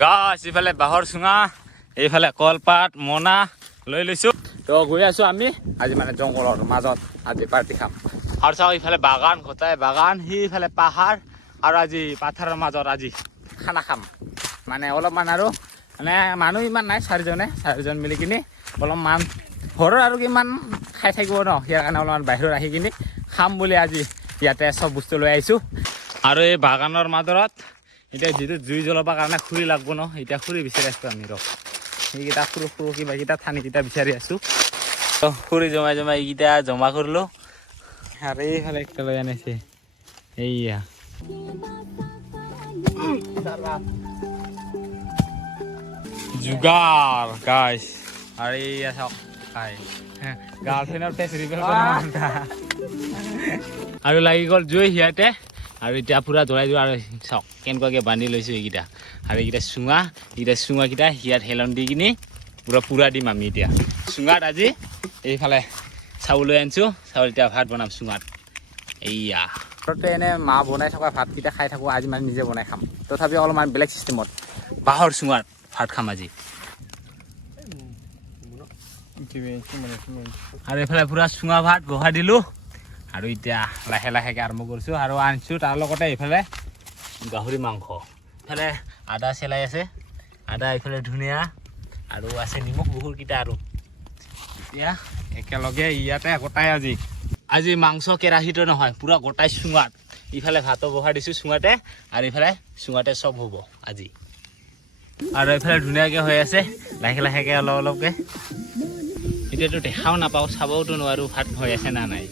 গাছ ইফালে বাঁহৰ চুঙা এইফালে কলপাত মনা লৈ লৈছোঁ তো গৈ আছোঁ আমি আজি মানে জংঘলৰ মাজত আজি পাৰ্টি খাম আৰু চাওঁ ইফালে বাগান গোটাই বাগান সিফালে পাহাৰ আৰু আজি পাথাৰৰ মাজত আজি খানা খাম মানে অলপমান আৰু মানে মানুহ ইমান নাই চাৰিজন মিলি কিনি অলপমান ঘৰৰ আৰু কিমান খাই থাকিব ন ইয়াৰ কাৰণে অলপমান বাহিৰত আহি কিনি খাম বুলি আজি ইয়াতে চব বস্তু লৈ আহিছোঁ আৰু এই বাগানৰ মাজত এতিয়া যিটো জুই জ্বলাবৰ কাৰণে খৰি লাগব ন এতিয়া খৰি বিচাৰি আছোঁ আমি ৰখ এইকেইটা সৰু সৰু কিবাকেইটা ঠানিকেইটা বিচাৰি আছোঁ তো খৰি জমাই এইকেইটা জমা কৰিলোঁ আৰু এইফালে একটা লৈ আনিছে এইয়া যোগাৰ গাইছ আৰু এইয়া চাওক খাই গাৰ্লফ্ৰেণ্ডৰ ফেচ ৰিভিল আৰু লাগি গ'ল জুই সিয়াতে আৰু এতিয়া পুৰা জ্বলাই দিওঁ আৰু চাওক কেনেকুৱাকৈ বান্ধি লৈছোঁ এইকেইটা আৰু এইকেইটা চুঙাকেইটা সিয়াত হেলন দি কিনি পুৰা দিম আমি এতিয়া চুঙাত আজি এইফালে চাউল লৈ আনিছোঁ চাউল এতিয়া ভাত বনাম চুঙাত এইয়া ঘৰতে এনে মা বনাই থকা ভাতকেইটা খাই থাকোঁ আজি মানে নিজে বনাই খাম তথাপিও অলপমান বেলেগ চিষ্টেমত বাঁহৰ চুঙাত ভাত খাম আজি আৰু এইফালে পুৰা চুঙা ভাত বহাই দিলোঁ আৰু এতিয়া লাহে লাহেকৈ আৰম্ভ কৰিছোঁ আৰু আনিছোঁ তাৰ লগতে এইফালে গাহৰি মাংস এইফালে আদা চেলাই আছে আদা এইফালে ধুনীয়া আৰু আছে নিমখ বহুতকেইটা আৰু এতিয়া একেলগে ইয়াতে গোটাই আজি মাংস কেৰাহীটো নহয় পুৰা গোটাই চুঙাত ইফালে ভাতো বহাই দিছোঁ চুঙাতে আৰু ইফালে চুঙাতে চব হ'ব আজি আৰু এইফালে ধুনীয়াকৈ হৈ আছে লাহে লাহেকৈ অলপকৈ এতিয়াতো দেখাও নাপাওঁ চাবওতো নোৱাৰোঁ ভাত হৈ আছে না নাই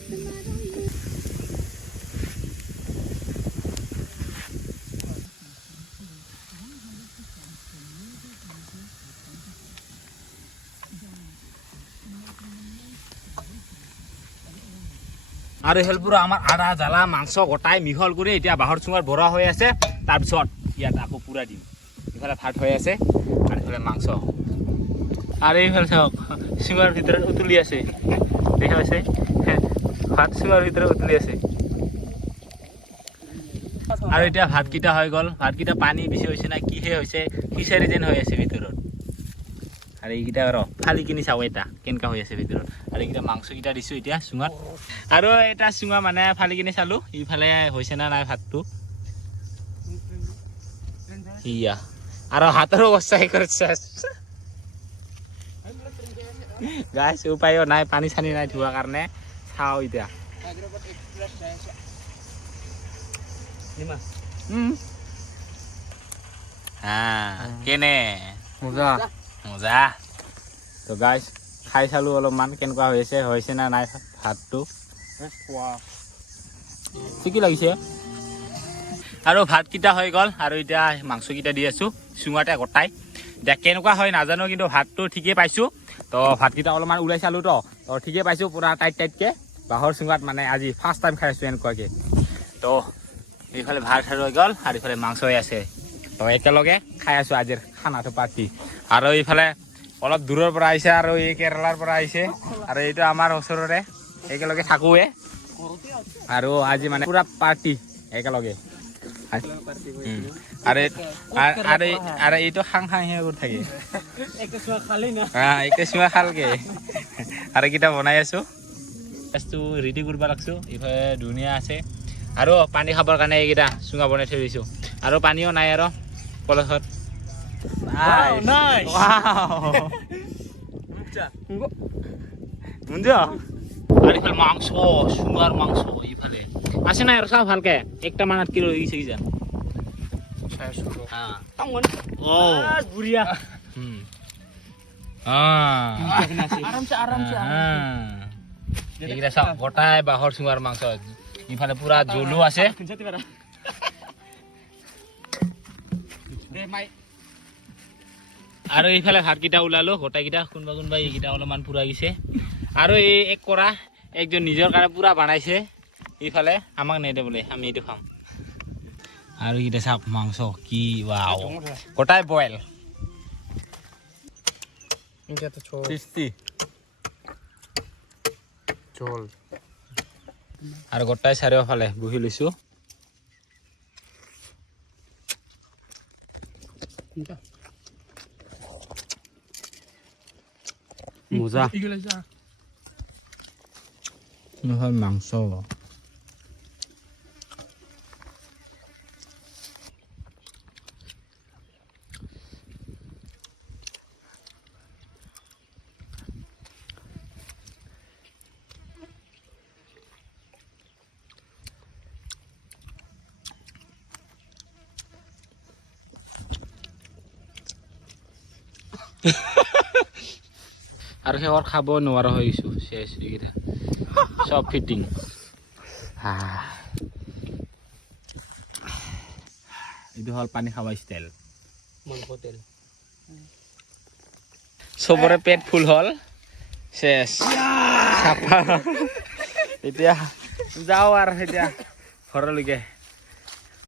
আৰু এইফালে পুৰা আমাৰ আদা জ্বালা মাংস গোটাই মিহল কৰি এতিয়া বাঁহৰ চুঙাত ভৰা হৈ আছে তাৰপিছত ইয়াত আকৌ পুৰা দিম ইফালে ভাত হৈ আছে আৰু এইফালে মাংস আৰু এইফালে চাওক চুঙাৰ ভিতৰত উতলি আছে দেখা পাইছে ভাত চুঙাৰ ভিতৰত উতলি আছে আৰু এতিয়া ভাতকেইটা হৈ গ'ল ভাতকেইটা পানী বেছি হৈছে না কিহে হৈছে খিচাৰি যেন হৈ আছে ভিতৰত আৰু এইকেইটা আৰু ফালি কিনি চাওঁ এটা কেনেকুৱা হৈ আছে ভিতৰত আৰু এইকেইটা মাংসকেইটা দিছোঁ এতিয়া চুঙাত আৰু এটা চুঙা মানে ফালি কিনি চালোঁ ইফালে হৈছে না নাই ভাতটো ইয়া আৰু হাতৰ অৱস্থা কৰিছে গাইছ উপায়ো নাই পানী চানী নাই ধোৱাৰ কাৰণে চাওঁ এতিয়া কেনে মজা তো গাইছ খাই চালোঁ অলপমান কেনেকুৱা হৈছে না নাই ভাতটো ঠিকেই লাগিছে আৰু ভাতকেইটা হৈ গ'ল আৰু এতিয়া মাংসকেইটা দি আছোঁ চুঙাতে গোটাই এতিয়া কেনেকুৱা হয় নাজানো কিন্তু ভাতটো ঠিকেই পাইছোঁ তো ভাতকেইটা অলপমান ওলাই চালোঁ তো ঠিকেই পাইছোঁ পুৰা টাইটকৈ বাঁহৰ চুঙাত মানে আজি ফাৰ্ষ্ট টাইম খাই আছোঁ এনেকুৱাকৈ তো এইফালে ভাত হৈ গ'ল আৰু এইফালে মাংস হৈ আছে তো একেলগে খাই আছোঁ আজিৰ খানাটো পাৰ্টি আৰু এইফালে অলপ দূৰৰ পৰা আহিছে আৰু এই কেৰেলাৰ পৰা আহিছে আৰু এইটো আমাৰ ওচৰৰে একেলগে থাকোঁৱে আৰু আজি মানে পুৰা পাৰ্টি একেলগে আৰু এইটো খাং কৰি থাকে এতিয়া চুঙা খালকে আৰু এইকেইটা বনাই আছোঁ গেছটো ৰেডি কৰিব লাগছোঁ এইফালে ধুনীয়া আছে আৰু পানী খাবৰ কাৰণে এইকেইটা চুঙা বনাই থৈ দিছোঁ আৰু পানীও নাই আৰু কলহত আর ইফালে মাংস সুগার মাংস ইফালে আছে না আর সব হালকা একটা মানাত কিলো হইছে কি জান হ্যাঁ ও বুড়িয়া আরামসে এইটা সব গোটায় বাহর সুগার মাংস ইফালে পুরা জলু আছে আৰু এইফালে ভাতকেইটা ওলালো গোটাইকেইটা কোনোবা এইকেইটা অলপমান পুৰা গৈছে আৰু এই এক কৰা একজন নিজৰ কাৰণে পুৰা বনাইছে এইফালে আমাক নেদে বোলে আমি এইটো খাম আৰু এইটা চাপ মাংস কি ওয়াও গোটাই বয়েল এটা তো ছোল টেস্টি ছোল আৰু গোটাই চাৰিওফালে বহি লৈছো মজা নহ'ল মাংস আৰু শেষত খাব নোৱাৰা হৈ গৈছোঁ শেষ এইকেইটা চব ফিটিং এইটো হ'ল পানী খাব ষ্টাইল চবৰে পেট ফুল হ'ল শেষ এতিয়া যাওঁ আৰু এতিয়া ঘৰলৈকে